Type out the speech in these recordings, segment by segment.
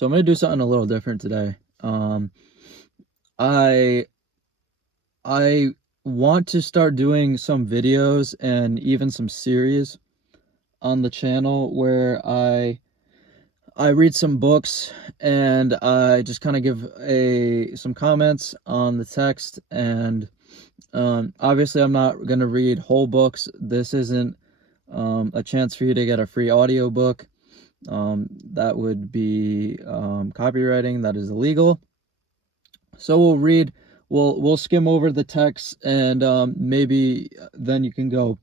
So I'm gonna do something a little different today. I I want to start doing some videos and even some series on the channel where I read some books and I just kind of give some comments on the text. And obviously I'm not gonna read whole books. This isn't a chance for you to get a free audiobook. That would be copywriting. That is illegal. So we'll skim over the text, and maybe then you can go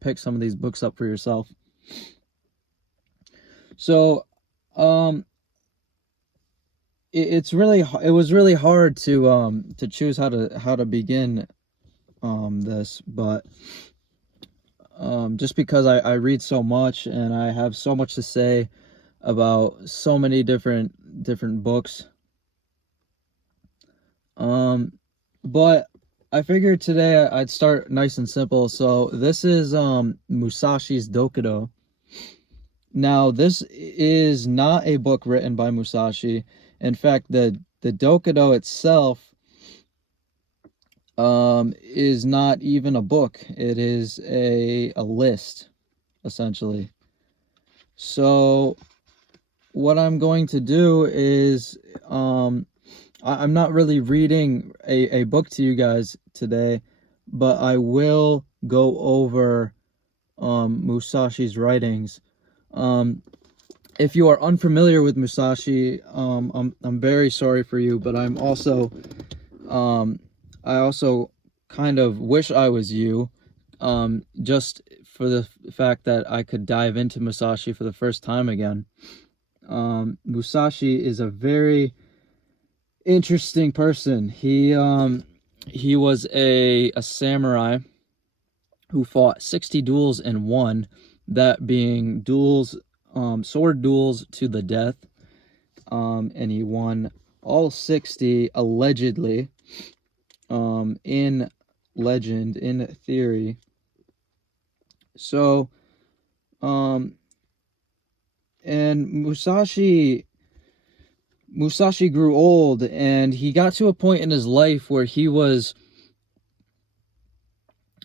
pick some of these books up for yourself. So it was really hard to choose how to begin this, but just because I read so much and I have so much to say about so many different books. But I figured today I'd start nice and simple. So this is Musashi's Dokkodo. Now, this is not a book written by Musashi. In fact, the Dokkodo itself is not even a book. It is a list, essentially. So what I'm going to do is I'm not really reading a book to you guys today, but I will go over Musashi's writings. If you are unfamiliar with Musashi, I'm very sorry for you, but I also kind of wish I was you, just for the fact that I could dive into Musashi for the first time again. Musashi is a very interesting person. He was a samurai who fought 60 duels and won, that being duels, sword duels to the death, and he won all 60 allegedly, in legend, in theory. So and Musashi grew old, and he got to a point in his life where he was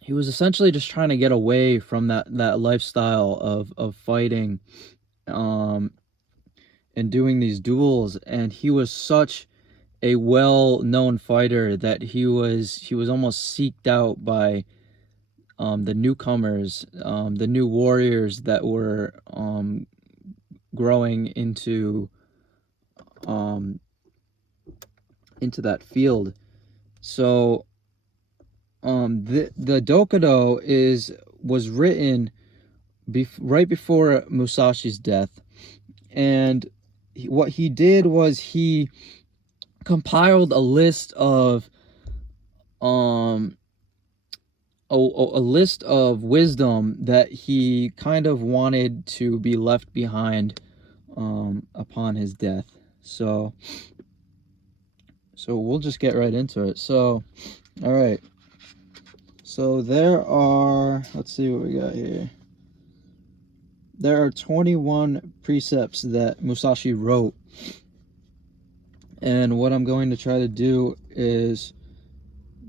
essentially just trying to get away from that lifestyle of fighting and doing these duels. And he was such a well-known fighter that he was almost seeked out by the newcomers, the new warriors that were growing into that field. So the Dokkodo was written right before Musashi's death, and what he did was he compiled a list of a list of wisdom that he kind of wanted to be left behind upon his death. So we'll just get right into it. So, all right. So there are, let's see what we got here. There are 21 precepts that Musashi wrote. And what I'm going to try to do is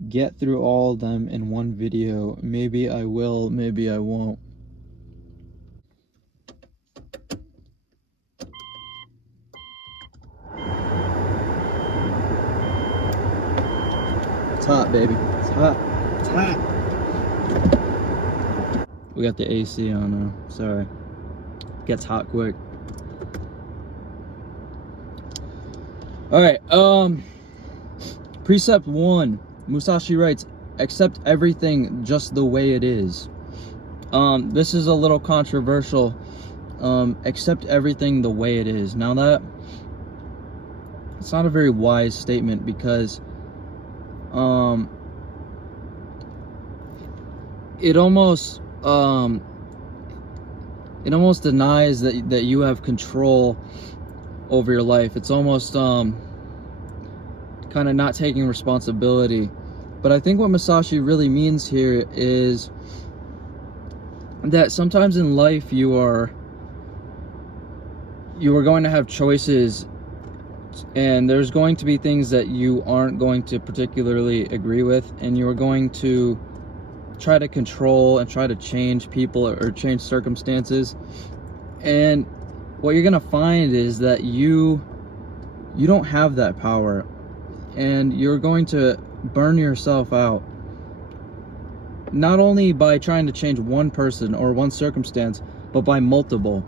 get through all of them in one video. Maybe I will, maybe I won't. It's hot, baby. It's hot. It's hot. We got the AC on now. Sorry. It gets hot quick. Alright, precept 1. Musashi writes, accept everything just the way it is. This is a little controversial. Accept everything the way it is. Now it's not a very wise statement, because it almost denies that you have control over your life. It's almost kind of not taking responsibility. But I think what Musashi really means here is that sometimes in life you are going to have choices And there's going to be things that you aren't going to particularly agree with, and you're going to try to control and try to change people or change circumstances. And what you're gonna find is that you don't have that power, and you're going to burn yourself out, not only by trying to change one person or one circumstance, but by multiple.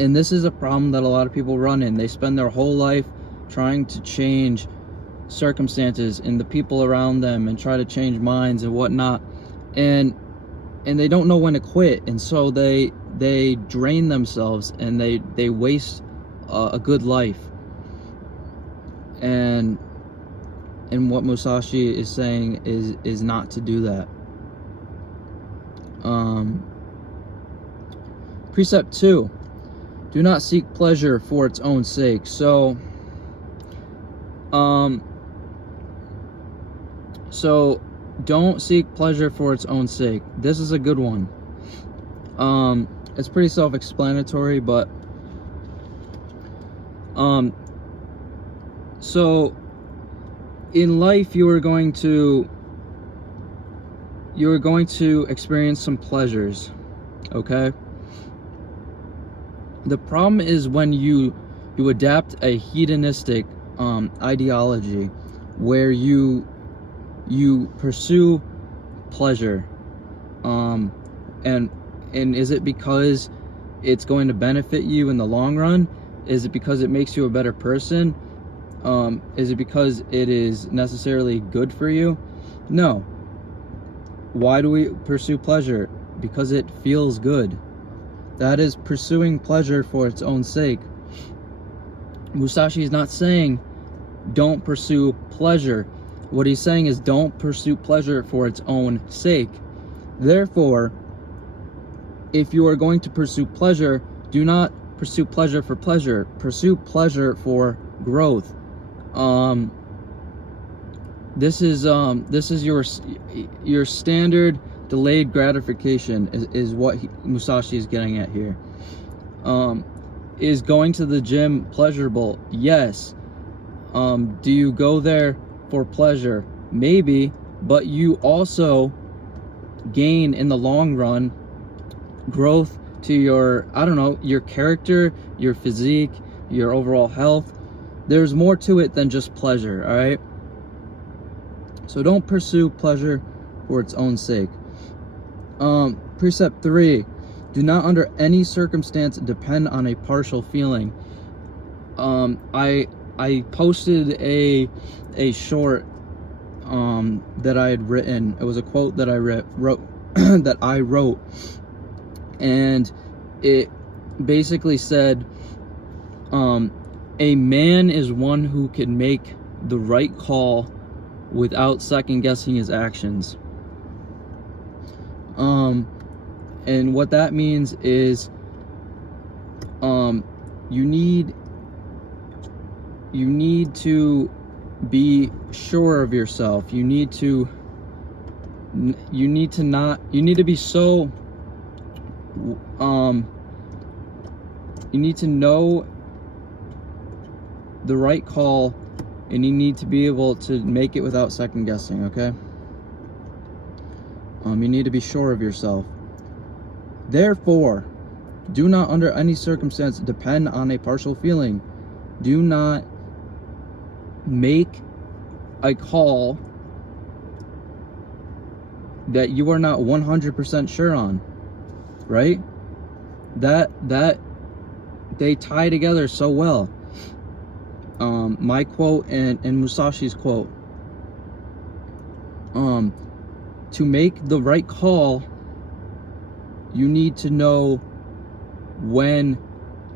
And this is a problem that a lot of people run in. They spend their whole life trying to change circumstances and the people around them, and try to change minds and whatnot, and they don't know when to quit, and so they drain themselves, and they waste a good life. And what Musashi is saying is not to do that. Precept 2: do not seek pleasure for its own sake. So don't seek pleasure for its own sake. This is a good one. It's pretty self-explanatory, but so in life you are going to experience some pleasures, okay? The problem is when you adapt a hedonistic ideology where you pursue pleasure, and is it because it's going to benefit you in the long run? Is it because it makes you a better person? Is it because it is necessarily good for you? No. Why do we pursue pleasure? Because it feels good. That is pursuing pleasure for its own sake. Musashi is not saying don't pursue pleasure. What he's saying is don't pursue pleasure for its own sake. Therefore, if you are going to pursue pleasure, do not pursue pleasure for pleasure. Pursue pleasure for growth. This is your standard delayed gratification is what Musashi is getting at here. Is going to the gym pleasurable? Yes. Do you go there for pleasure? Maybe, but you also gain in the long run growth to your, I don't know, your character, your physique, your overall health. There's more to it than just pleasure, all right? So don't pursue pleasure for its own sake. Precept 3: do not under any circumstance depend on a partial feeling. I posted a short that I had written. It was a quote that I wrote that I wrote, and it basically said, a man is one who can make the right call without second guessing his actions. And what that means is you need to be sure of yourself. You need to be so you need to know the right call, and you need to be able to make it without second guessing, okay? You need to be sure of yourself. Therefore, do not under any circumstance depend on a partial feeling. Do not make a call that you are not 100% sure on, right? That they tie together so well. My quote and Musashi's quote. To make the right call, you need to know when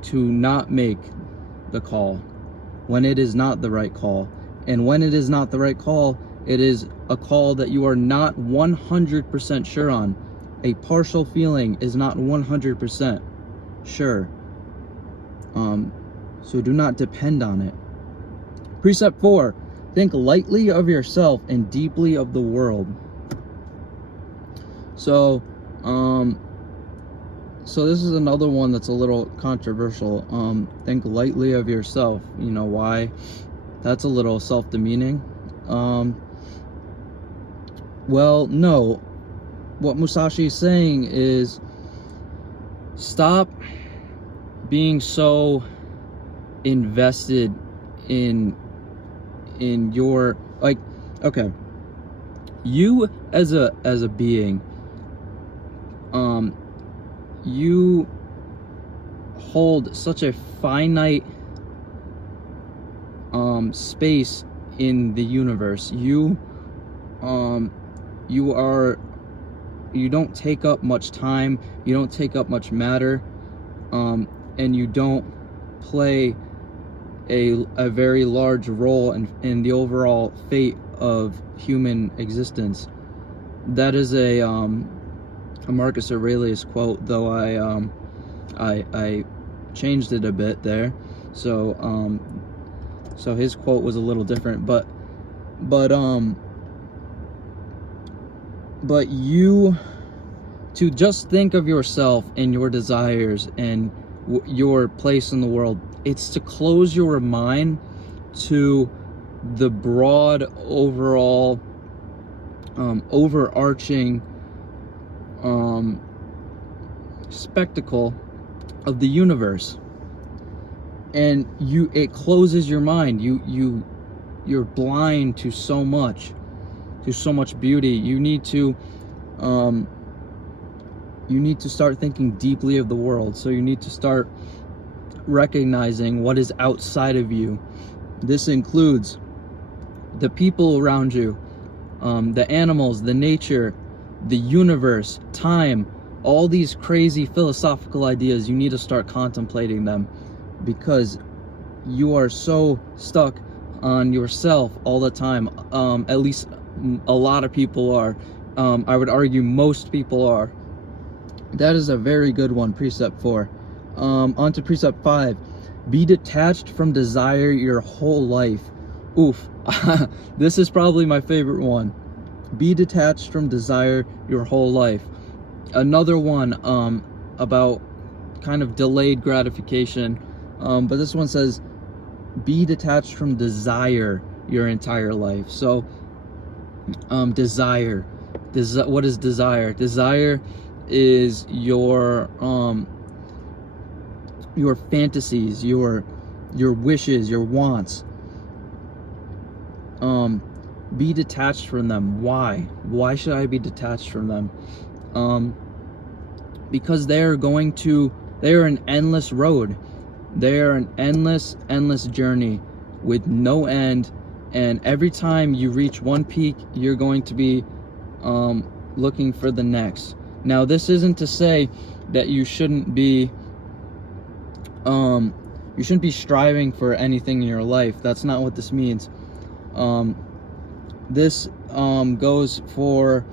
to not make the call, when it is not the right call. And when it is not the right call, it is a call that you are not 100% sure on. A partial feeling is not 100% sure. So do not depend on it. Precept 4: think lightly of yourself and deeply of the world. So So this is another one that's a little controversial. Think lightly of yourself. You know why? That's a little self-demeaning. Well, no. What Musashi is saying is stop being so invested in your, like, okay, you as a being, you hold such a finite space in the universe. You don't take up much time, you don't take up much matter, and you don't play a very large role in the overall fate of human existence. That is a Marcus Aurelius quote, though I changed it a bit there. So so his quote was a little different, but you to just think of yourself and your desires and your place in the world. It's to close your mind to the broad overall overarching spectacle of the universe, and it closes your mind. You're blind to so much beauty. You need to start thinking deeply of the world. So you need to start recognizing what is outside of you. This includes the people around you, the animals, the nature, the universe, time, all these crazy philosophical ideas. You need to start contemplating them, because you are so stuck on yourself all the time. At least a lot of people are. I would argue most people are. That is a very good one, precept 4. On to precept 5. Be detached from desire your whole life. Oof. This is probably my favorite one. Be detached from desire your whole life. Another one about kind of delayed gratification. But this one says, be detached from desire your entire life. So, desire. What is desire? Desire is your fantasies, your wishes, your wants. Be detached from them. Why should I be detached from them? Because they are an endless road. They are an endless journey with no end, and every time you reach one peak, you're going to be looking for the next. Now, this isn't to say that you shouldn't be striving for anything in your life. That's not what this means. This goes for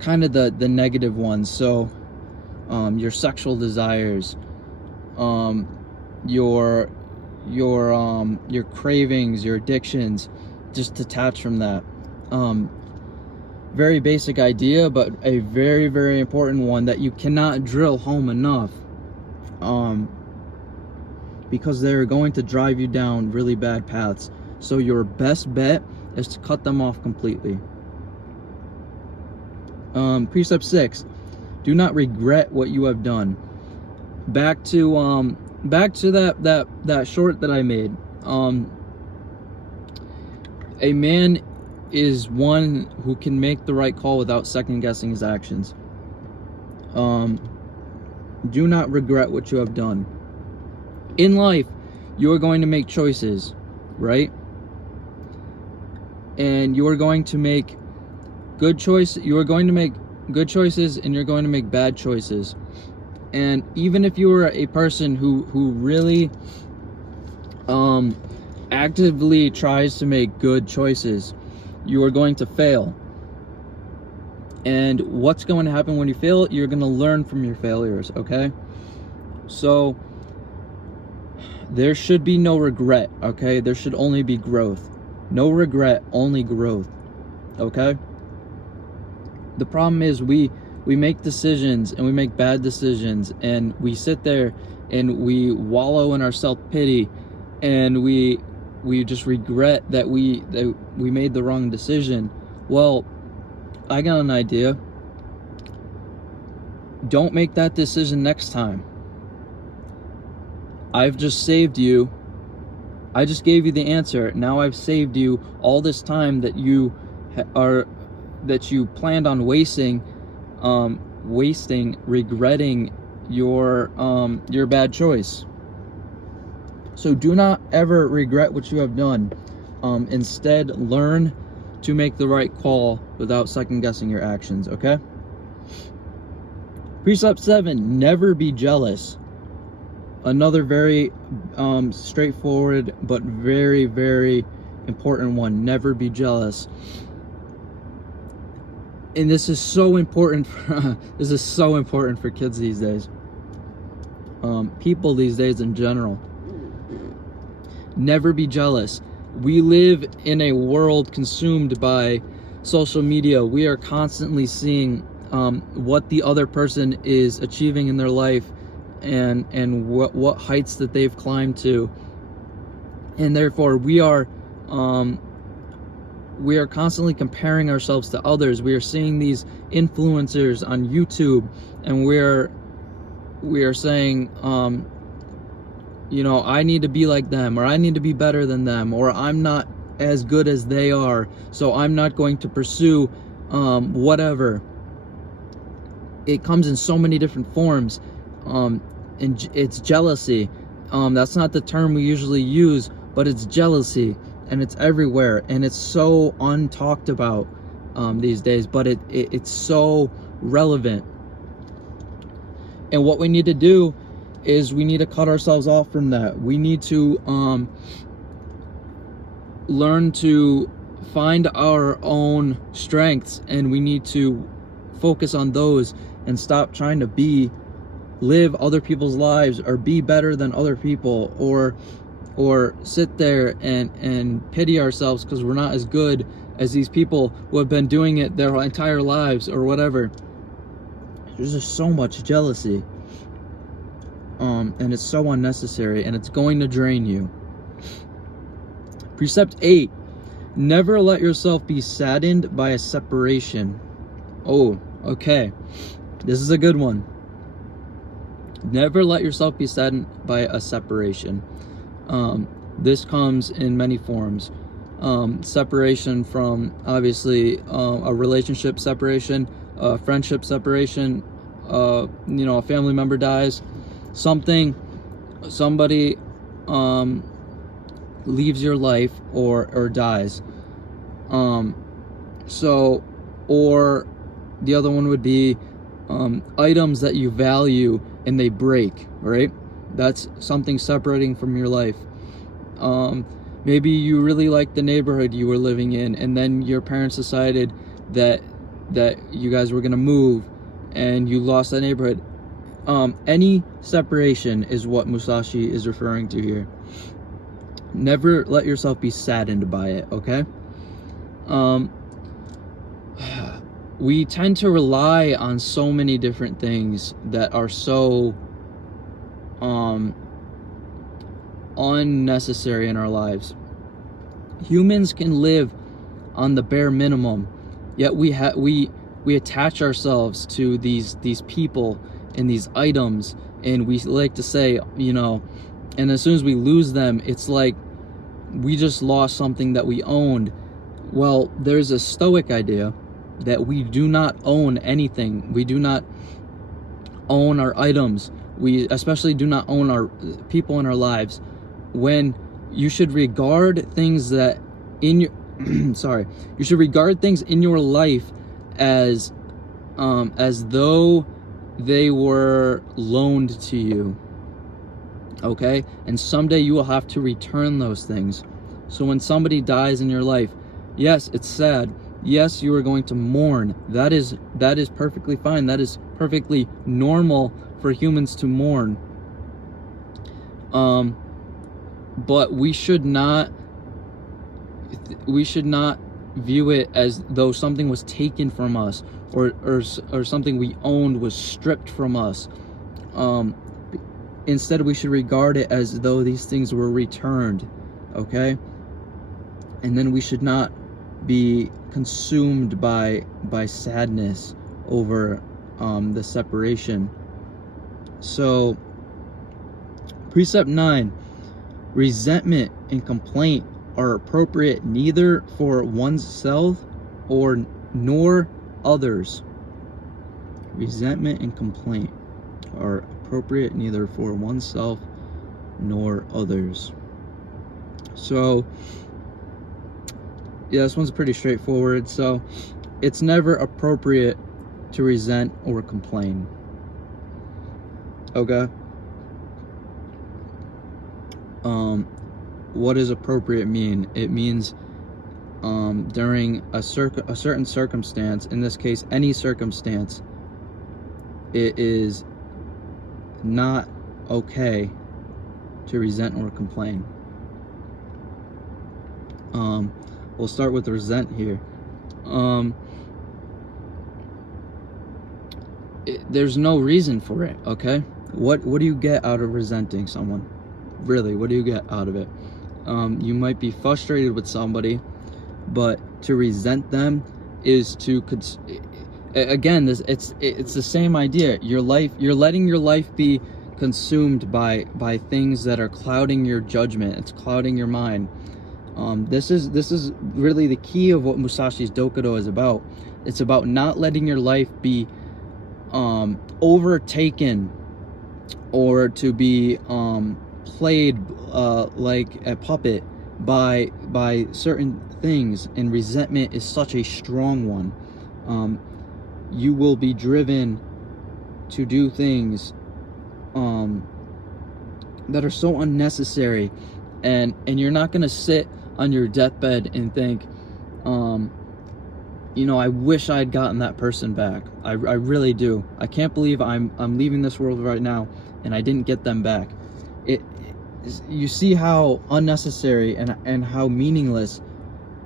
kind of the negative ones. So your sexual desires, your cravings, your addictions. Just detach from that. Very basic idea, but a very, very important one that you cannot drill home enough, because they're going to drive you down really bad paths. So your best bet is to cut them off completely. Precept 6. Do not regret what you have done. Back to that short that I made. A man is one who can make the right call without second guessing his actions. Do not regret what you have done. In life, you are going to make choices, right? And you are going to make good choices. You are going to make good choices, and you're going to make bad choices. And even if you are a person who really actively tries to make good choices, you are going to fail. And what's going to happen when you fail? You're going to learn from your failures, okay? So there should be no regret, okay? There should only be growth. No regret, only growth, okay? The problem is we we make decisions and we make bad decisions, and we sit there and we wallow in our self-pity, and we just regret that we made the wrong decision. Well, I got an idea. Don't make that decision next time. I've just saved you. I just gave you the answer. Now I've saved you all this time that you planned on wasting, regretting your bad choice. So do not ever regret what you have done. Instead, learn to make the right call without second guessing your actions, okay? Precept 7, never be jealous. Another very straightforward but very, very important one. Never be jealous. And this is so important for kids these days. People these days in general. Never be jealous. We live in a world consumed by social media. We are constantly seeing what the other person is achieving in their life, and what heights that they've climbed to, and therefore we are constantly comparing ourselves to others. We are seeing these influencers on YouTube, and we are saying, I need to be like them, or I need to be better than them, or I'm not as good as they are, so I'm not going to pursue whatever. It comes in so many different forms, and it's jealousy. That's not the term we usually use, but it's jealousy, and it's everywhere, and it's so untalked about these days, but it's so relevant. And what we need to do is we need to cut ourselves off from that. We need to learn to find our own strengths, and we need to focus on those and stop trying to live other people's lives, or be better than other people, or sit there and pity ourselves because we're not as good as these people who have been doing it their entire lives, or whatever. There's just so much jealousy, and it's so unnecessary, and it's going to drain you. Precept 8, never let yourself be saddened by a separation. Oh, okay. This is a good one. Never let yourself be saddened by a separation. This comes in many forms. Separation from, obviously, a relationship separation, a friendship separation, a family member dies, somebody leaves your life or dies. Or the other one would be items that you value and they break, right? That's something separating from your life. Maybe you really liked the neighborhood you were living in, and then your parents decided that you guys were gonna move, and you lost that neighborhood. Any separation is what Musashi is referring to here. Never let yourself be saddened by it, okay? We tend to rely on so many different things that are so unnecessary in our lives. Humans can live on the bare minimum, yet we attach ourselves to these people and these items, and we like to say, and as soon as we lose them, it's like we just lost something that we owned. Well, there's a Stoic idea that we do not own anything. We do not own our items. We especially do not own our people in our lives. When you should regard things that in your you should regard things in your life as though they were loaned to you, okay? And someday you will have to return those things. So when somebody dies in your life, yes, it's sad. Yes, you are going to mourn. That is perfectly fine. That is perfectly normal for humans to mourn. But we should not view it as though something was taken from us, or something we owned was stripped from us. Instead, we should regard it as though these things were returned, okay? And then we should not be consumed by sadness over the separation. So, precept 9, resentment and complaint are appropriate neither for oneself nor others. Resentment and complaint are appropriate neither for oneself nor others. So, yeah, this one's pretty straightforward. So, it's never appropriate to resent or complain. Okay? What does appropriate mean? It means during a certain circumstance, in this case, any circumstance, it is not okay to resent or complain. We'll start with resent here. There's no reason for it, okay? What do you get out of resenting someone? Really, what do you get out of it? You might be frustrated with somebody, but to resent them is to again, it's the same idea. You're letting your life be consumed by things that are clouding your judgment. It's clouding your mind. This is really the key of what Musashi's dokkodo is about. It's about not letting your life be overtaken or to be played like a puppet by certain things, and resentment is such a strong one. You will be driven to do things that are so unnecessary, and you're not going to sit on your deathbed and think, I wish I had gotten that person back. I really do. I can't believe I'm leaving this world right now and I didn't get them back. You see how unnecessary and how meaningless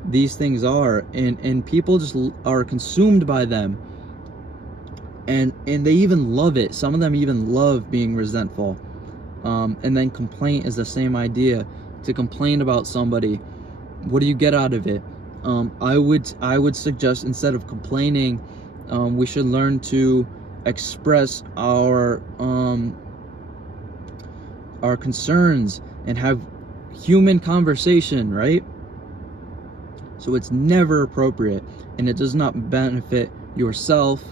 these things are, and people just are consumed by them, and they even love it. Some of them even love being resentful. And then complaint is the same idea. To complain about somebody, what do you get out of it? I would suggest, instead of complaining, we should learn to express our concerns and have human conversation, right? So it's never appropriate, and it does not benefit yourself,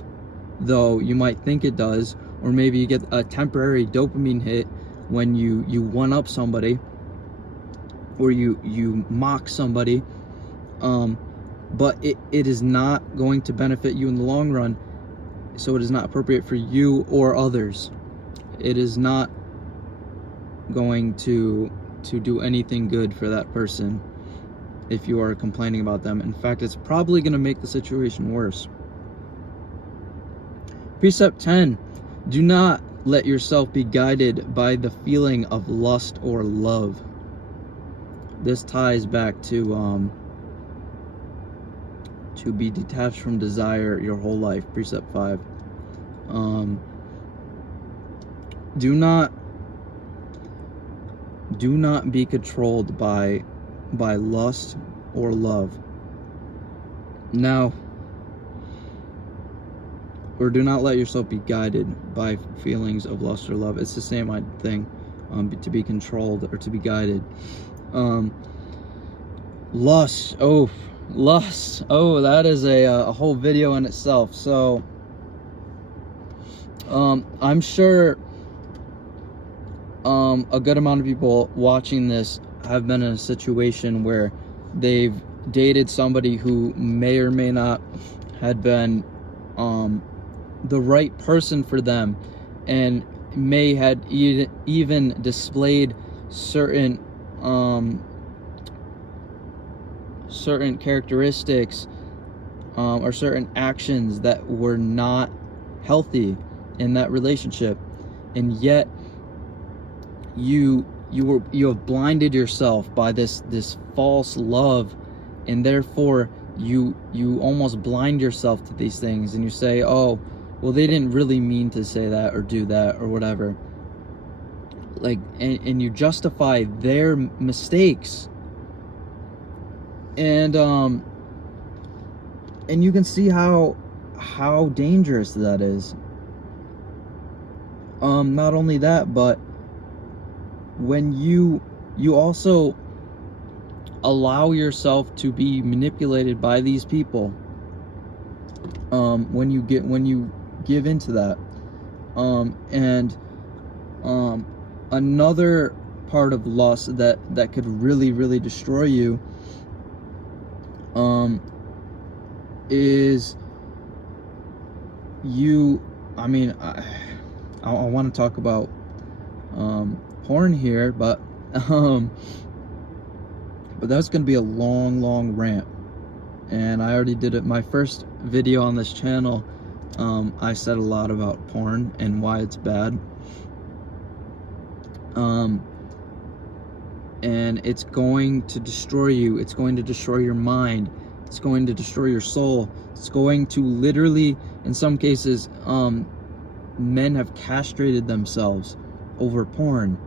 though you might think it does, or maybe you get a temporary dopamine hit when you one up somebody, or you mock somebody, but it is not going to benefit you in the long run. So it is not appropriate for you or others. It is not going to do anything good for that person if you are complaining about them. In fact, it's probably going to make the situation worse. Precept 10, do not let yourself be guided by the feeling of lust or love. This ties back to be detached from desire your whole life. Precept 5. Do not be controlled by lust or love. Now, or do not let yourself be guided by feelings of lust or love. It's the same thing, to be controlled or to be guided. Lust, that is a whole video in itself. So I'm sure a good amount of people watching this have been in a situation where they've dated somebody who may or may not had been the right person for them, and may had even displayed certain characteristics or certain actions that were not healthy in that relationship, and yet you have blinded yourself by this false love, and therefore you almost blind yourself to these things, and you say, oh, well, they didn't really mean to say that or do that or whatever. Like, and you justify their mistakes, and you can see how dangerous that is. Not only that, but when you also allow yourself to be manipulated by these people, when you give into that, and another part of lust that could really destroy you, is you, I mean, I want to talk about porn here, but that's going to be a long rant, and I already did it. My first video on this channel, I said a lot about porn and why it's bad, and it's going to destroy you. It's going to destroy your mind. It's going to destroy your soul. It's going to literally, in some cases, men have castrated themselves over porn.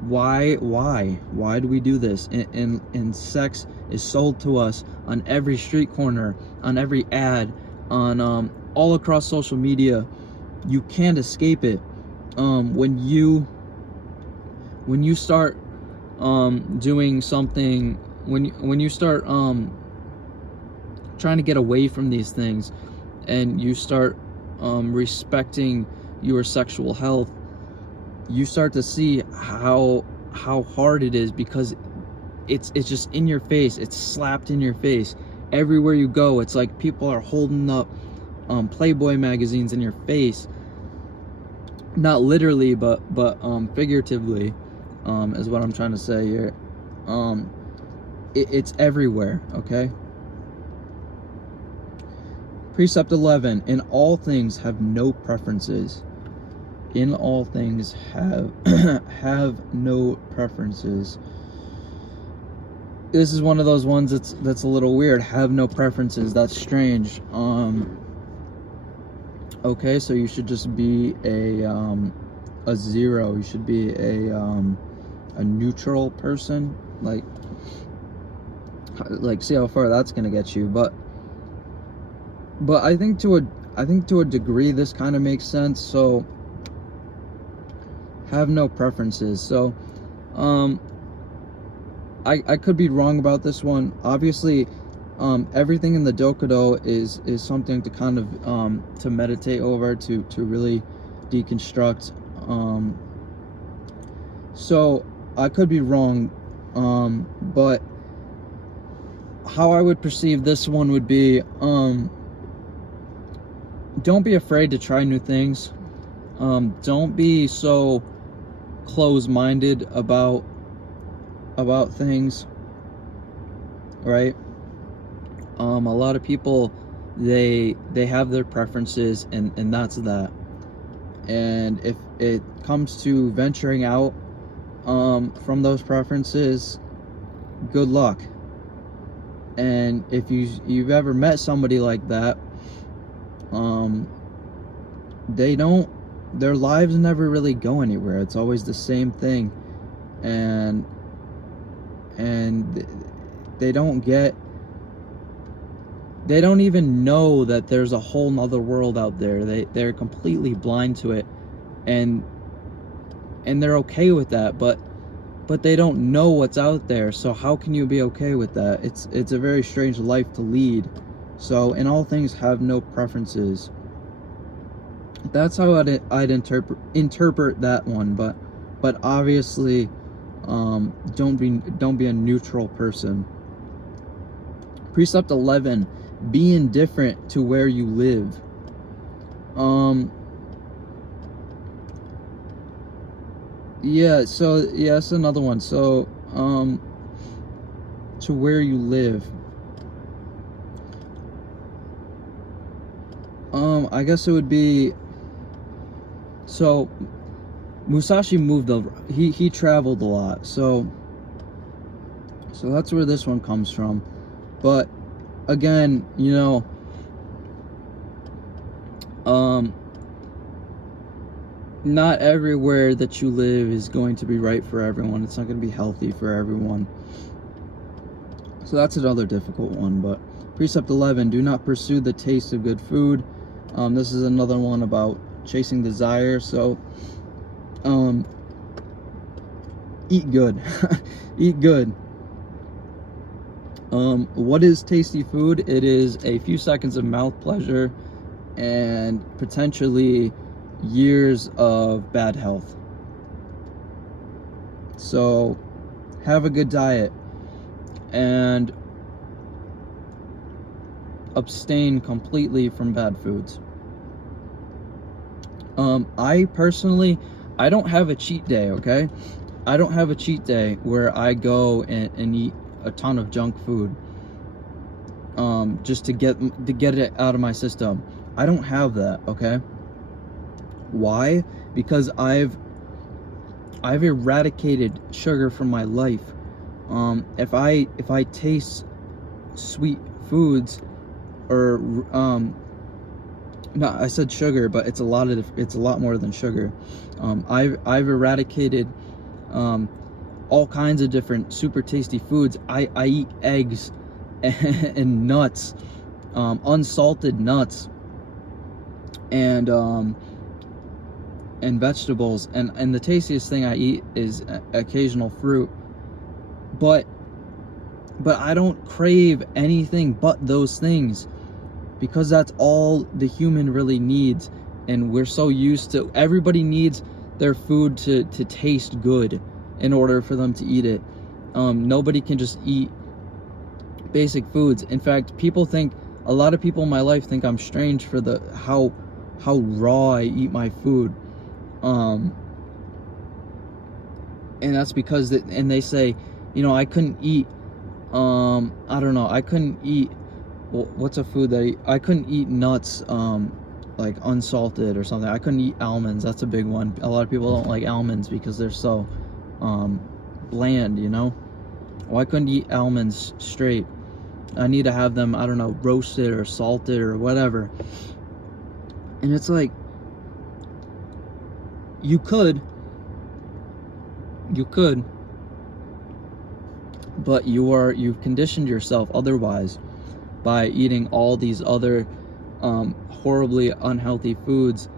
Why do we do this? And sex is sold to us on every street corner, on every ad, on all across social media. You can't escape it. When you start doing something, when you start trying to get away from these things, and you start respecting your sexual health, you start to see how hard it is, because it's just in your face. It's slapped in your face everywhere you go. It's like people are holding up Playboy magazines in your face, not literally, but figuratively, is what I'm trying to say here. It's everywhere. Okay. Precept 11, in all things have no preferences. In all things have no preferences. This is one of those ones that's a little weird. Have no preferences. That's strange. Okay, so you should just be a zero. You should be a neutral person. Like see how far that's gonna get you. But I think to a degree this kind of makes sense. So have no preferences. So I could be wrong about this one. Obviously, everything in the dokkodo is something to kind of to meditate over, to really deconstruct. So I could be wrong, but how I would perceive this one would be, don't be afraid to try new things. Don't be so close-minded about things, right? A lot of people, they have their preferences, and that's that. And if it comes to venturing out from those preferences, good luck. And if you've ever met somebody like that, their lives never really go anywhere. It's always the same thing, and they don't even know that there's a whole nother world out there. They're completely blind to it, and they're okay with that, but they don't know what's out there. So how can you be okay with that? It's a very strange life to lead. So in all things have no preferences. That's how I'd interpret that one. But obviously, don't be a neutral person. Precept 11, be indifferent to where you live. Yeah, so yeah, that's another one. So to where you live. I guess it would be, so Musashi moved over. He traveled a lot. So that's where this one comes from. But again, you know, not everywhere that you live is going to be right for everyone. It's not going to be healthy for everyone. So that's another difficult one. But precept 11, do not pursue the taste of good food. This is another one about chasing desire. So eat good. Eat good. What is tasty food? It is a few seconds of mouth pleasure and potentially years of bad health. So have a good diet and abstain completely from bad foods. I personally, I don't have a cheat day, okay? I don't have a cheat day where I go and eat a ton of junk food just to get it out of my system. I don't have that, okay? Why? Because I've eradicated sugar from my life. If I taste sweet foods, or no, I said sugar, but it's a lot more than sugar. I've eradicated all kinds of different super tasty foods. I eat eggs and nuts, unsalted nuts, and vegetables, and the tastiest thing I eat is occasional fruit. But I don't crave anything but those things, because that's all the human really needs. And we're so used to, everybody needs their food to taste good in order for them to eat it. Nobody can just eat basic foods. In fact, a lot of people in my life think I'm strange for how raw I eat my food. And that's because and they say, you know, I couldn't eat, I don't know, I couldn't eat, what's a food that I couldn't eat nuts, like unsalted or something. I couldn't eat almonds. That's a big one. A lot of people don't like almonds because they're so bland, you know. Well, I couldn't eat almonds straight. I need to have them, I don't know, roasted or salted or whatever. And it's like, you could, but you've conditioned yourself otherwise by eating all these other horribly unhealthy foods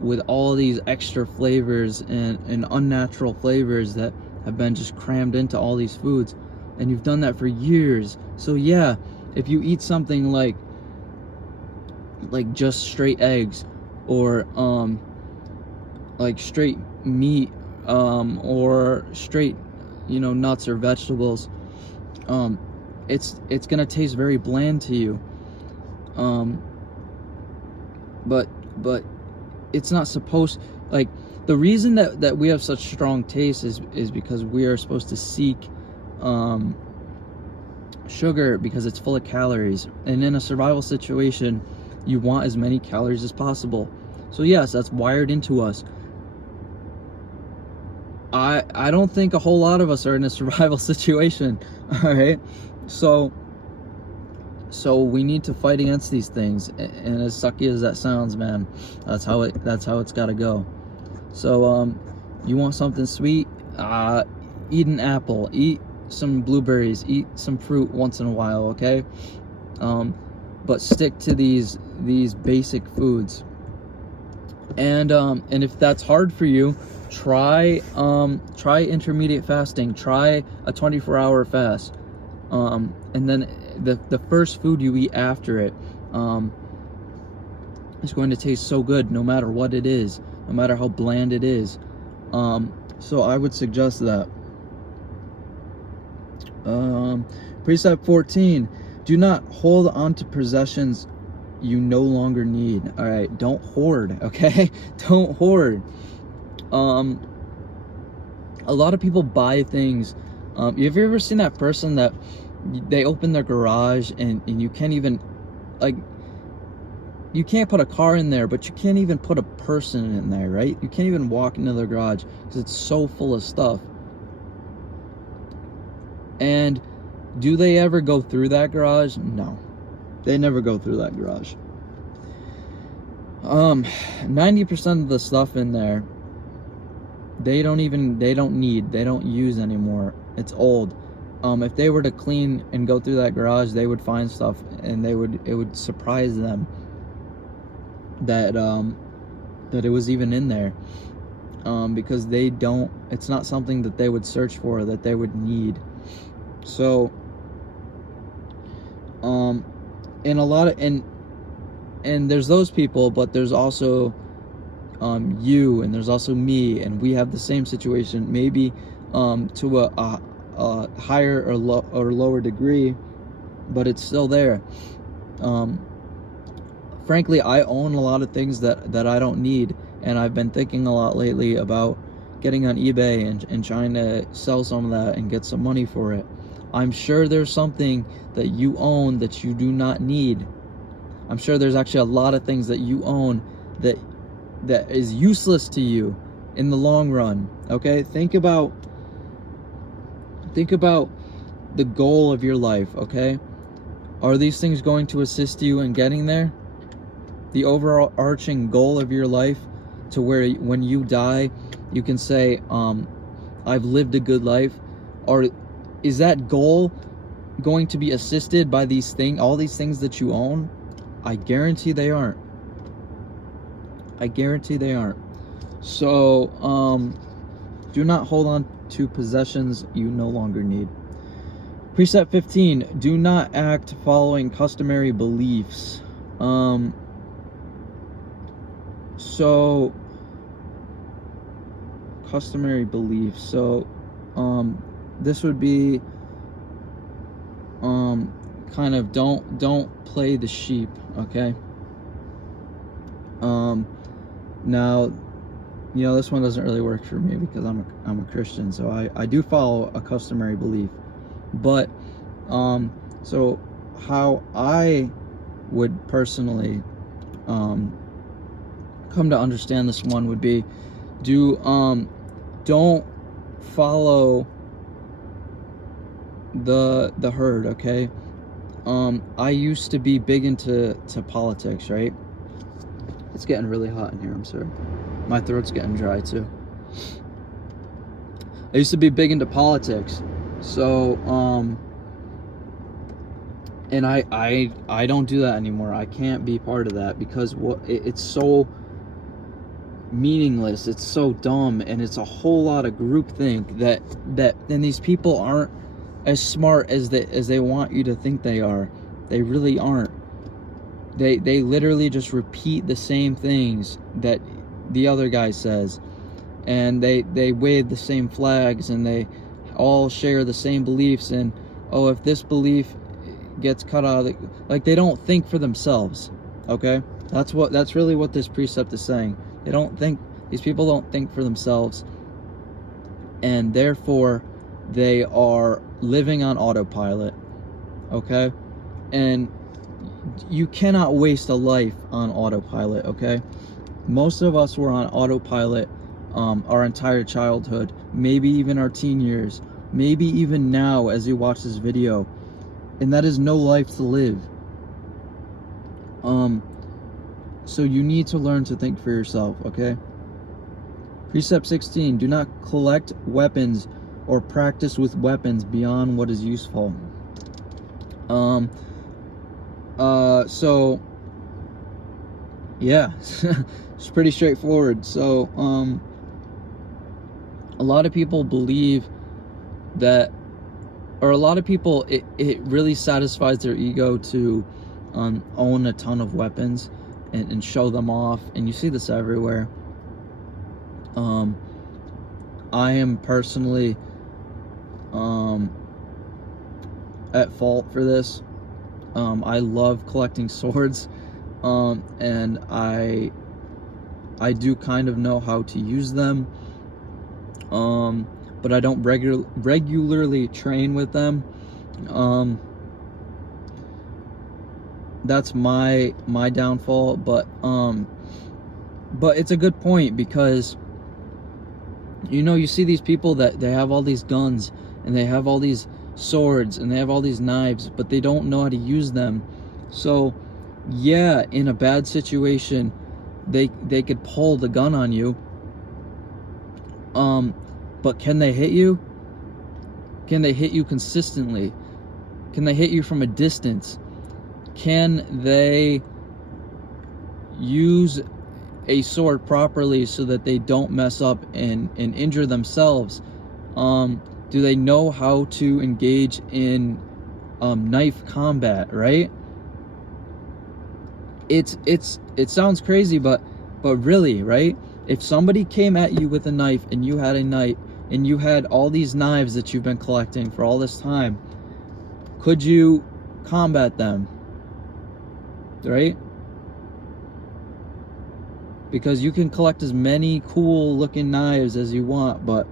with all these extra flavors and unnatural flavors that have been just crammed into all these foods. And you've done that for years. So yeah, if you eat something like just straight eggs, or like straight meat, or straight, you know, nuts or vegetables, it's gonna taste very bland to you. But it's not supposed, like, the reason that we have such strong taste is because we are supposed to seek sugar, because it's full of calories, and in a survival situation you want as many calories as possible. So yes, that's wired into us. I don't think a whole lot of us are in a survival situation. All right, so we need to fight against these things, and as sucky as that sounds, man, that's how it's got to go. So you want something sweet, eat an apple, eat some blueberries, eat some fruit once in a while, okay? But stick to these basic foods. And if that's hard for you, try intermediate fasting. Try a 24-hour fast, and then the first food you eat after it is going to taste so good, no matter what it is, no matter how bland it is. So I would suggest that. Precept 14, do not hold on to possessions you no longer need. All right, don't hoard, okay? Don't hoard. A lot of people buy things. Have you ever seen that person that they open their garage and you can't even, like, you can't put a car in there, but you can't even put a person in there, right? You can't even walk into their garage because it's so full of stuff. And Do they ever go through that garage? No. They never go through that garage. 90% of the stuff in there, they don't use anymore. It's old. If they were to clean and go through that garage, they would find stuff, and it would surprise them that it was even in there. Because it's not something that they would search for, that they would need. So, and a lot of, and there's those people, but there's also you, and there's also me, and we have the same situation, maybe to a higher or lower degree, but it's still there. Frankly, I own a lot of things that I don't need, and I've been thinking a lot lately about getting on eBay and trying to sell some of that and get some money for it. I'm sure there's something that you own that you do not need. I'm sure there's actually a lot of things that you own that is useless to you in the long run. Okay? Think about the goal of your life, okay? Are these things going to assist you in getting there? The overarching goal of your life, to where when you die, you can say, I've lived a good life? Or is that goal going to be assisted by all these things that you own? I guarantee they aren't. I guarantee they aren't. So, do not hold on to possessions you no longer need. Precept 15, do not act following customary beliefs. So, customary beliefs. So, this would be, kind of don't play the sheep, okay? Now, this one doesn't really work for me because I'm a Christian, so I do follow a customary belief. But, so how I would personally, come to understand this one would be, don't follow the herd, okay? I used to be big into politics, right? It's getting really hot in here, I'm sorry. My throat's getting dry too. I used to be big into politics. So, and I don't do that anymore. I can't be part of that because it's so meaningless, it's so dumb, and it's a whole lot of groupthink and these people aren't as smart as they want you to think they are. They really aren't. They literally just repeat the same things that the other guy says, and they wave the same flags, and they all share the same beliefs, and if this belief gets cut out of like, they don't think for themselves, okay? That's really what this precept is saying. These people don't think for themselves, and therefore they are living on autopilot, okay? And you cannot waste a life on autopilot, okay? Most of us were on autopilot our entire childhood, maybe even our teen years, maybe even now as you watch this video, and that is no life to live. So you need to learn to think for yourself, okay? Precept 16, do not collect weapons or practice with weapons beyond what is useful. So yeah, it's pretty straightforward. So a lot of people believe that, or a lot of people, it really satisfies their ego to own a ton of weapons and show them off, and you see this everywhere. I am personally at fault for this. I love collecting swords, and I do kind of know how to use them, but I don't regularly train with them. That's my downfall, but it's a good point, because you see these people that they have all these guns and they have all these swords and they have all these knives, but they don't know how to use them. So yeah, in a bad situation, they could pull the gun on you. But can they hit you? Can they hit you consistently? Can they hit you from a distance? Can they use a sword properly so that they don't mess up and injure themselves? Do they know how to engage in knife combat, right? It sounds crazy, but really, right? If somebody came at you with a knife and you had a knife and you had all these knives that you've been collecting for all this time, could you combat them? Right? Because you can collect as many cool looking knives as you want, but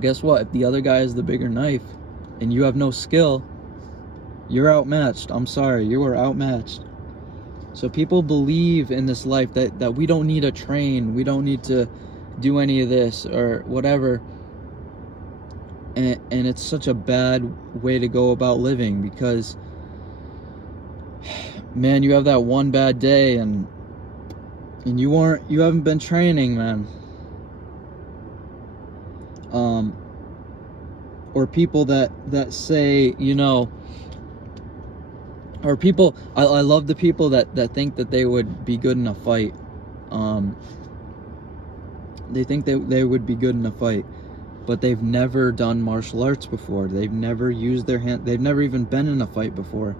guess what? If the other guy has the bigger knife and you have no skill, you're outmatched. I'm sorry, you are outmatched. So people believe in this life that we don't need to train, we don't need to do any of this or whatever. And it's such a bad way to go about living, because man, you have that one bad day and you haven't been training, man. Or people that say, you know, or people, I love the people that think that they would be good in a fight. They think they would be good in a fight, but they've never done martial arts before. They've never used their hand. They've never even been in a fight before,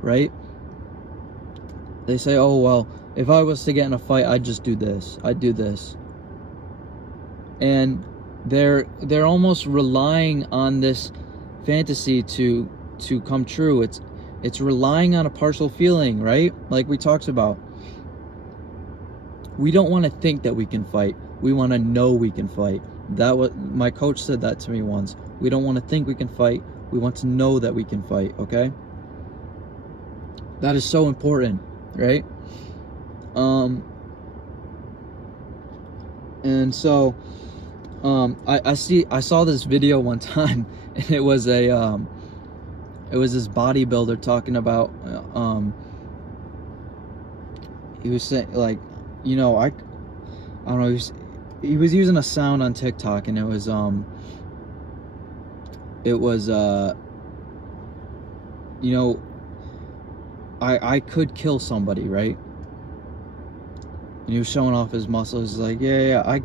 right? They say, oh, well, if I was to get in a fight, I'd just do this. I'd do this. And they're almost relying on this fantasy to come true. It's relying on a partial feeling, right? Like we talked about. We don't want to think that we can fight. We want to know we can fight. That was my coach said that to me once. We don't want to think we can fight. We want to know that we can fight, okay? That is so important, right? And so I saw this video one time, and it was this bodybuilder talking about he was saying, like, you know, I don't know, he was using a sound on TikTok, and it was you know, I could kill somebody, right? And he was showing off his muscles. He's like, yeah,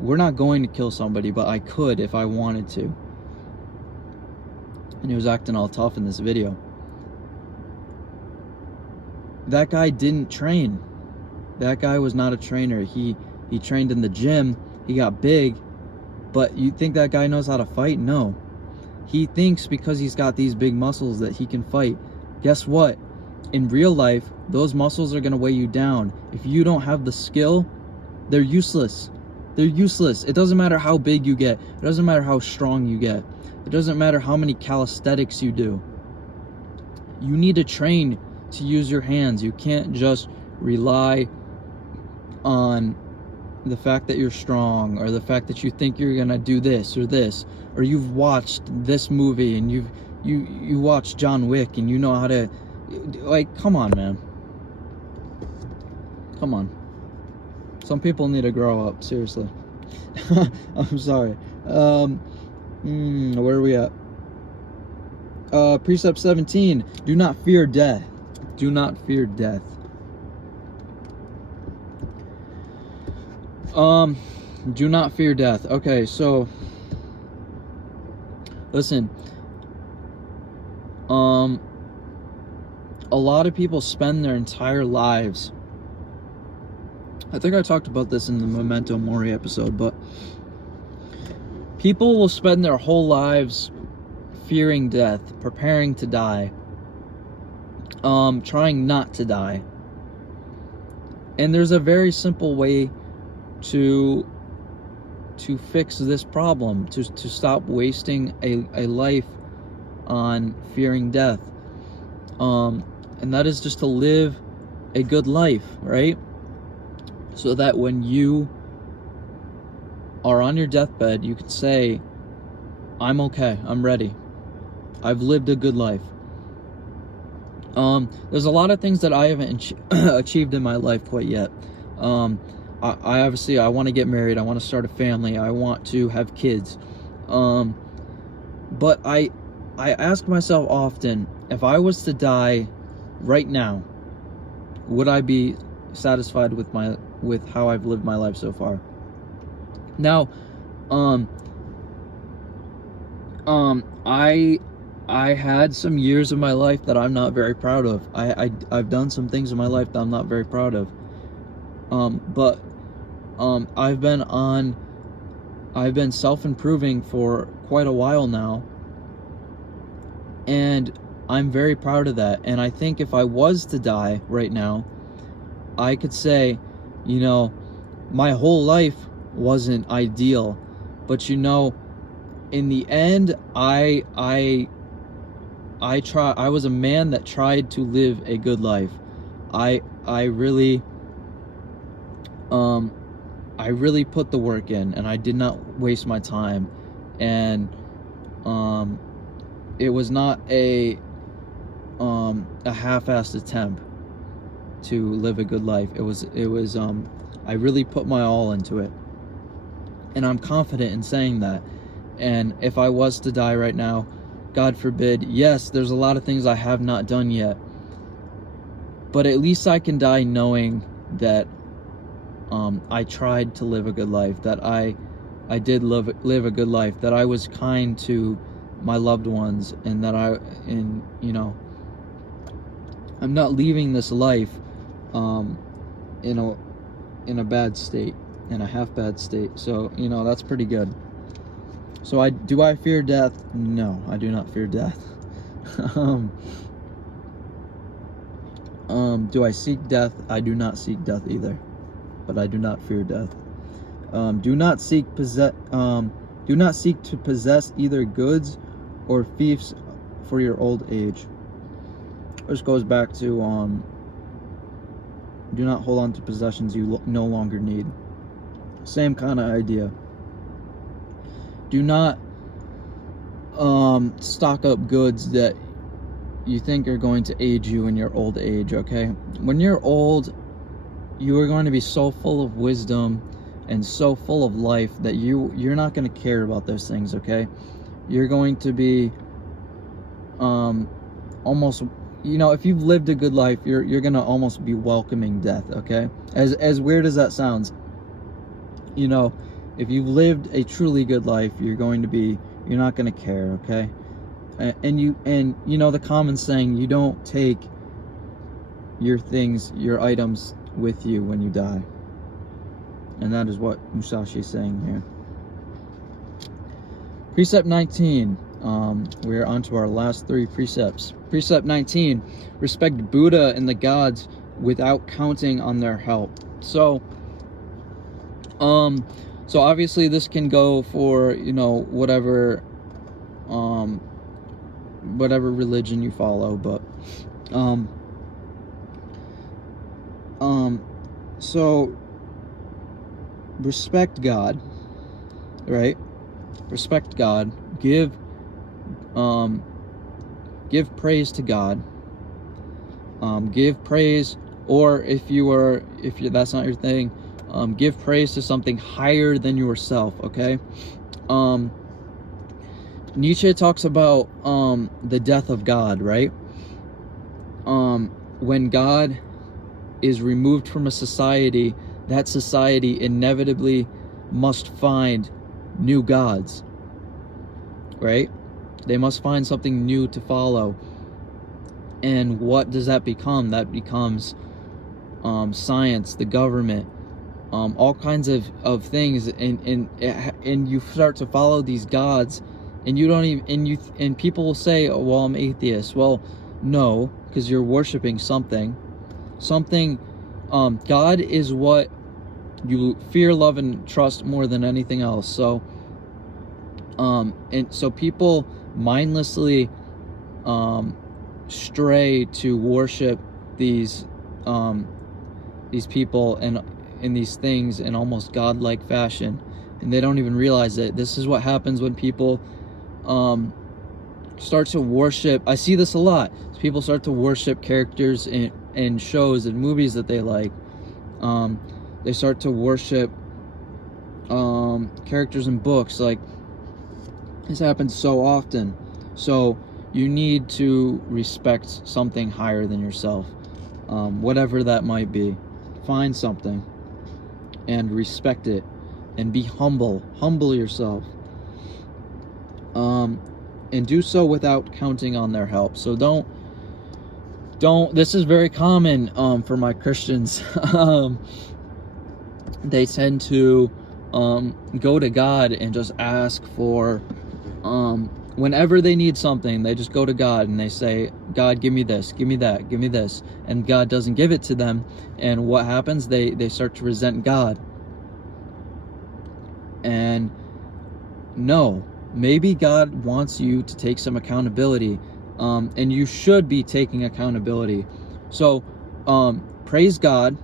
we're not going to kill somebody, but I could if I wanted to. And he was acting all tough in this video. That guy didn't train. That guy was not a trainer. He trained in the gym. He got big. But you think that guy knows how to fight? No. He thinks because he's got these big muscles that he can fight. Guess what? In real life, those muscles are going to weigh you down. If you don't have the skill, they're useless. They're useless. It doesn't matter how big you get. It doesn't matter how strong you get. It doesn't matter how many calisthenics you do. You need to train to use your hands. You can't just rely on the fact that you're strong, or the fact that you think you're gonna do this, or you've watched this movie and you watched John Wick and you know how to, like, come on, man. Come on. Some people need to grow up, seriously. I'm sorry. Where are we at? Precept 17. Do not fear death. Do not fear death. Do not fear death. Okay, so listen. A lot of people spend their entire lives, I think I talked about this in the Memento Mori episode, but people will spend their whole lives fearing death, preparing to die, trying not to die. And there's a very simple way to fix this problem, to stop wasting a life on fearing death. And that is just to live a good life, right? So that when you are on your deathbed, you can say, I'm okay. I'm ready. I've lived a good life. There's a lot of things that I haven't achieved in my life quite yet. I obviously I want to get married. I want to start a family. I want to have kids. But I ask myself often, if I was to die right now, would I be satisfied with how I've lived my life so far? Now, I had some years of my life that I'm not very proud of. I've done some things in my life that I'm not very proud of. But I've been self-improving for quite a while now, and I'm very proud of that. And I think if I was to die right now, I could say, you know, my whole life wasn't ideal, but you know, in the end, I was a man that tried to live a good life. I really put the work in, and I did not waste my time, and it was not a half-assed attempt to live a good life. It was I really put my all into it, and I'm confident in saying that. And if I was to die right now, God forbid, yes, there's a lot of things I have not done yet, but at least I can die knowing that I tried to live a good life, that I did live a good life, that I was kind to my loved ones, and that you know, I'm not leaving this life in a bad state, in a half bad state. So, you know, that's pretty good. So do I fear death? No, I do not fear death. Do I seek death? I do not seek death either, but I do not fear death. Do not seek to possess either goods or fiefs for your old age. This goes back to do not hold on to possessions you no longer need. Same kind of idea. Do not stock up goods that you think are going to aid you in your old age, okay? When you're old, you are going to be so full of wisdom and so full of life that you're not going to care about those things, okay? You're going to be almost, you know, if you've lived a good life, you're going to almost be welcoming death, okay? As weird as that sounds, you know, if you've lived a truly good life, you're not going to care, okay? And you know the common saying, you don't take your items with you when you die. And that is what Musashi is saying here. Precept 19. We're on to our last 3 precepts. Precept 19. Respect Buddha and the gods without counting on their help. So obviously this can go for, you know, whatever religion you follow, but so respect God, right? Respect God. Give praise to God. Give praise, or if that's not your thing, give praise to something higher than yourself, okay? Nietzsche talks about the death of God, right? When God is removed from a society, that society inevitably must find new gods, right? They must find something new to follow. And what does that become? That becomes science, the government, all kinds of things, and you start to follow these gods, and you don't even, and people will say, oh, well, I'm atheist. Well, no, because you're worshiping something. God is what you fear, love, and trust more than anything else. So and so people mindlessly stray to worship these people and in these things in almost godlike fashion, and they don't even realize it. This is what happens when people start to worship. I see this a lot. People start to worship characters in shows and movies that they like. They start to worship characters in books. Like, this happens so often. So you need to respect something higher than yourself, whatever that might be. Find something and respect it, and be humble. Humble yourself. And do so without counting on their help. So don't, this is very common for my Christians. They tend to go to God and just ask for, whenever they need something, they just go to God and they say, God, give me this, give me that, give me this. And God doesn't give it to them. And what happens? They start to resent God. And no, maybe God wants you to take some accountability. And you should be taking accountability. So praise God,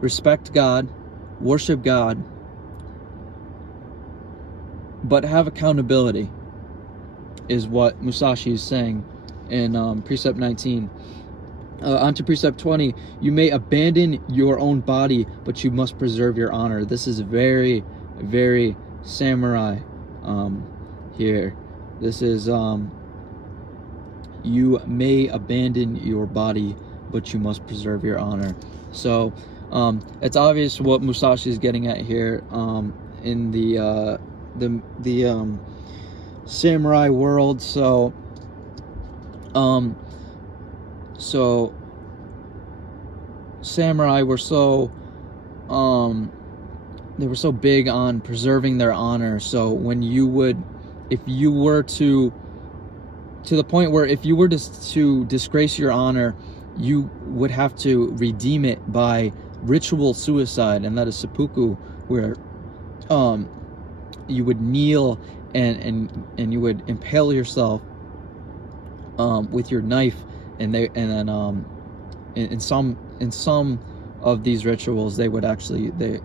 respect God, worship God, but have accountability, is what Musashi is saying in precept 19. On to precept 20. You may abandon your own body, but you must preserve your honor. This is very, very samurai here. This is you may abandon your body, but you must preserve your honor. So it's obvious what Musashi is getting at here in the samurai world. So samurai were so they were so big on preserving their honor. So when you would, if you were to the point where if you were to disgrace your honor, you would have to redeem it by ritual suicide, and that is seppuku, where you would kneel and you would impale yourself with your knife, and then in some of these rituals they would actually there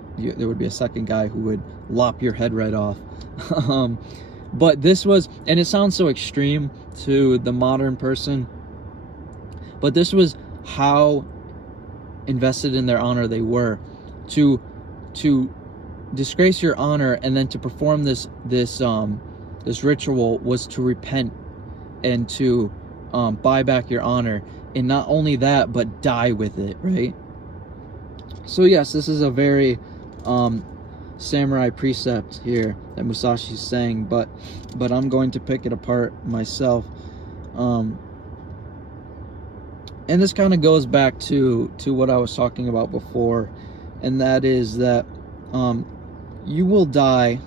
would be a second guy who would lop your head right off. But this was, and it sounds so extreme to the modern person, but this was how invested in their honor they were. To disgrace your honor and then to perform this ritual was to repent and to buy back your honor, and not only that, but die with it, right? So yes, this is a very samurai precept here that Musashi is saying, but I'm going to pick it apart myself. And this kind of goes back to what I was talking about before, and that is that you will die,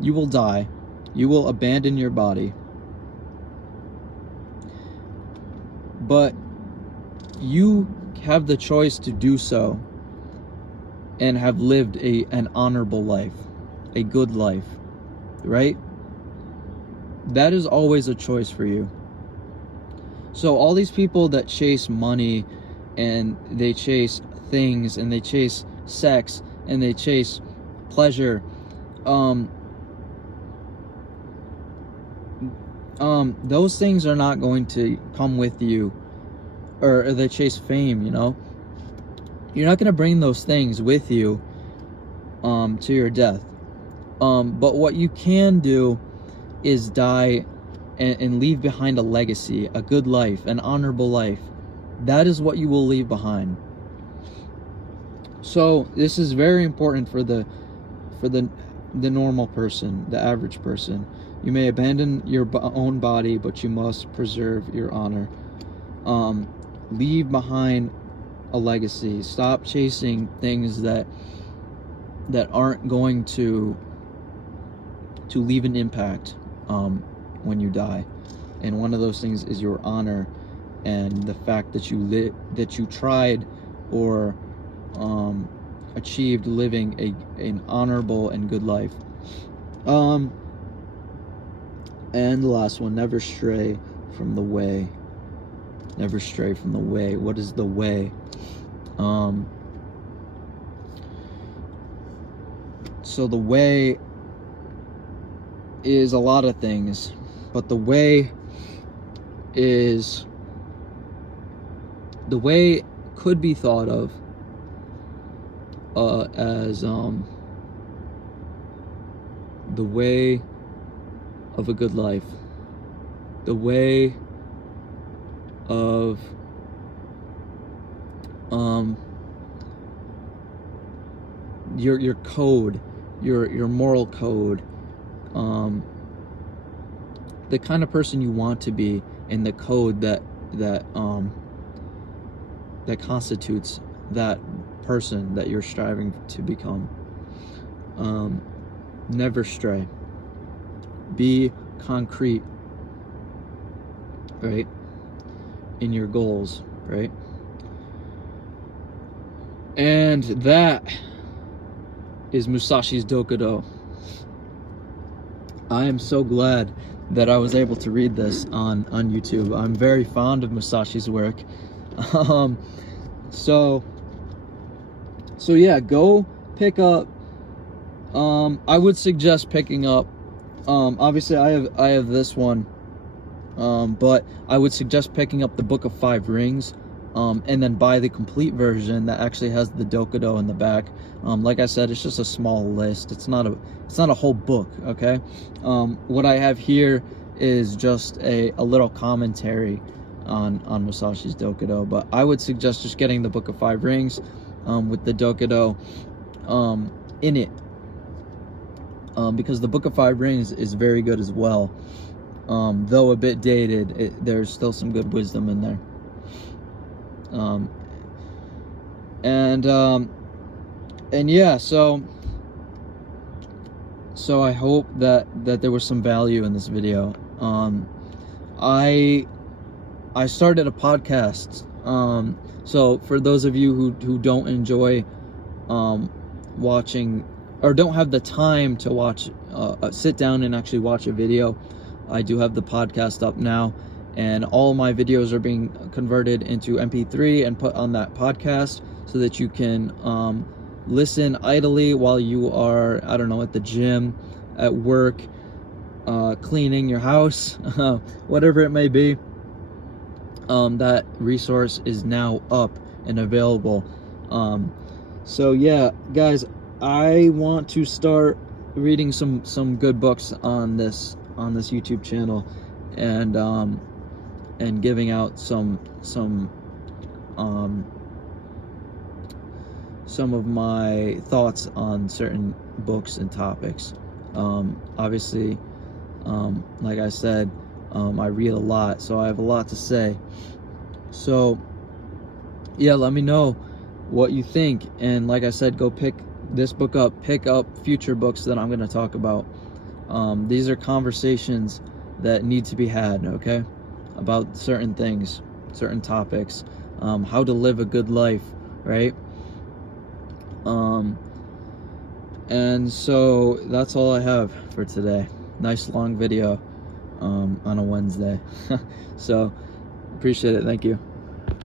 you will abandon your body, but you have the choice to do so and have lived an honorable life, a good life, right? That is always a choice for you. So all these people that chase money, and they chase things, and they chase sex, and they chase pleasure, those things are not going to come with you. Or they chase fame, you know. You're not going to bring those things with you to your death. But what you can do is die and leave behind a legacy, a good life, an honorable life. That is what you will leave behind. So this is very important for the normal person, the average person. You may abandon your own body, but you must preserve your honor. Leave behind a legacy. Stop chasing things that aren't going to leave an impact when you die. And one of those things is your honor, and the fact that you tried or achieved living an honorable and good life. And the last one, never stray from the way. Never stray from the way. What is the way? So the way is a lot of things. But the way could be thought of as the way of a good life, the way of your code, your moral code, the kind of person you want to be, and the code that constitutes that person that you're striving to become. Never stray. Be concrete, right, in your goals, right? And that is Musashi's dokkodo. I am so glad that I was able to read this on YouTube. I'm very fond of Musashi's work. So yeah, go pick up. I would suggest picking up. Obviously, I have this one, but I would suggest picking up the Book of Five Rings, and then buy the complete version that actually has the dokkodo in the back. Like I said, it's just a small list. It's not a whole book. Okay. What I have here is just a little commentary on Musashi's dokkodo, but I would suggest just getting the Book of Five Rings with the dokkodo in it, because the Book of Five Rings is very good as well. Though a bit dated, there's still some good wisdom in there. And yeah, so I hope that there was some value in this video. I started a podcast. So for those of you who don't enjoy watching, or don't have the time to watch, sit down and actually watch a video, I do have the podcast up now, and all my videos are being converted into MP3 and put on that podcast so that you can listen idly while you are, I don't know, at the gym, at work, cleaning your house, whatever it may be. That resource is now up and available. So yeah, guys, I want to start reading some good books on this YouTube channel, and giving out some of my thoughts on certain books and topics. Obviously, like I said, I read a lot, so I have a lot to say. So yeah, let me know what you think, and like I said, go pick this book up, pick up future books that I'm going to talk about. These are conversations that need to be had, okay, about certain things, certain topics, how to live a good life, right? And so that's all I have for today. Nice long video on a Wednesday. So appreciate it. Thank you.